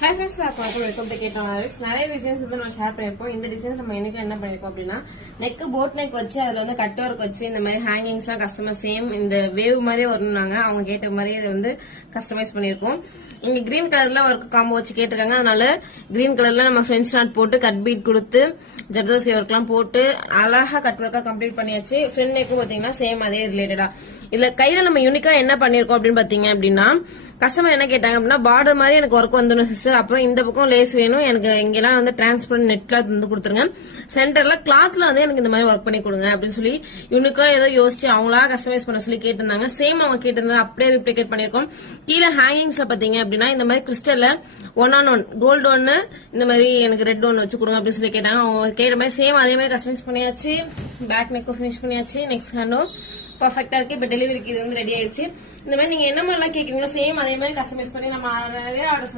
Hi friends, welcome to Kate Analytics. நிறைய designs வந்து நம்ம ஷேர் பண்ணிருப்போம். இந்த டிசைன்ஸ் நம்ம இன்னைக்கு என்ன பண்ணிருக்கோம் அப்படின்னா நெக் போட் நெக் வச்சு அதுல வந்து கட் ஒர்க் வச்சு இந்த மாதிரி ஹேங்கிங்ஸ் எல்லாம் கஸ்டமர் சேம் இந்த வேவ் மாதிரியே வரணும்னாங்க அவங்க கேட்ட மாதிரியே இதை வந்து கஸ்டமைஸ் பண்ணிருக்கோம். இங்க கிரீன் கலர்ல ஒர்க் காம்போ வச்சு கேட்டிருக்காங்க. அதனால கிரீன் கலர்ல நம்ம ஃப்ரெஞ்ச் நாட் போட்டு கட் பீட் கொடுத்து ஜர்தோசி ஒர்க் எல்லாம் போட்டு அழகா கட் ஒர்க்கா கம்ப்ளீட் பண்ணியாச்சு. ஃப்ரெண்ட் நெக்கும் பாத்தீங்கன்னா சேம் அதே ரிலேட்டடா. இதுல கையில நம்ம யூனிக்கா என்ன பண்ணிருக்கோம் அப்படின்னு பாத்தீங்க அப்படின்னா கஸ்டமர் என்ன கேட்டாங்க அப்படின்னா பார்டர் மாதிரி எனக்கு ஒர்க் வந்துடும் சிஸ்டர், அப்புறம் இந்த பக்கம் லேஸ் வேணும் எனக்கு, இங்கெல்லாம் வந்து டிரான்ஸ்பரண்ட் நெட் கிளாத் வந்து கொடுத்துருங்க, சென்டர்ல கிளாத்ல வந்து எனக்கு இந்த மாதிரி ஒர்க் பண்ணி கொடுங்க அப்படின்னு சொல்லி யூனிக்கா ஏதோ யோசிச்சு அவங்களா கஸ்டமைஸ் பண்ண சொல்லி கேட்டிருந்தாங்க. சேம் அவங்க கேட்டிருந்தா அப்படியே ரிப்ளிகேட் பண்ணிருக்கோம். கீழே ஹேங்கிங்ஸ்ல பாத்தீங்க அப்படின்னா இந்த மாதிரி கிறிஸ்டல்ல 1 கோல்டு ஒன்னு இந்த மாதிரி எனக்கு ரெட் ஒன்னு வச்சு கொடுங்க அப்படின்னு சொல்லி கேட்டாங்க. அவங்க கேட்ட மாதிரி சேம் அதே மாதிரி கஸ்டமைஸ் பண்ணியாச்சு. பேக் நெக்கும் ஃபினிஷ் பண்ணியாச்சு. நெக்ஸ்ட் ஹேண்டும் பர்ஃபெக்டா இருக்கு. இப்ப டெலிவரிக்கு இது வந்து ரெடி ஆயிடுச்சு. இந்த மாதிரி நீங்க என்ன மாதிரிலாம் கேக்குறீங்களோ சேம் அதே மாதிரி கஸ்டமைஸ் பண்ணி நம்ம நிறைய ஆர்டர்ஸ்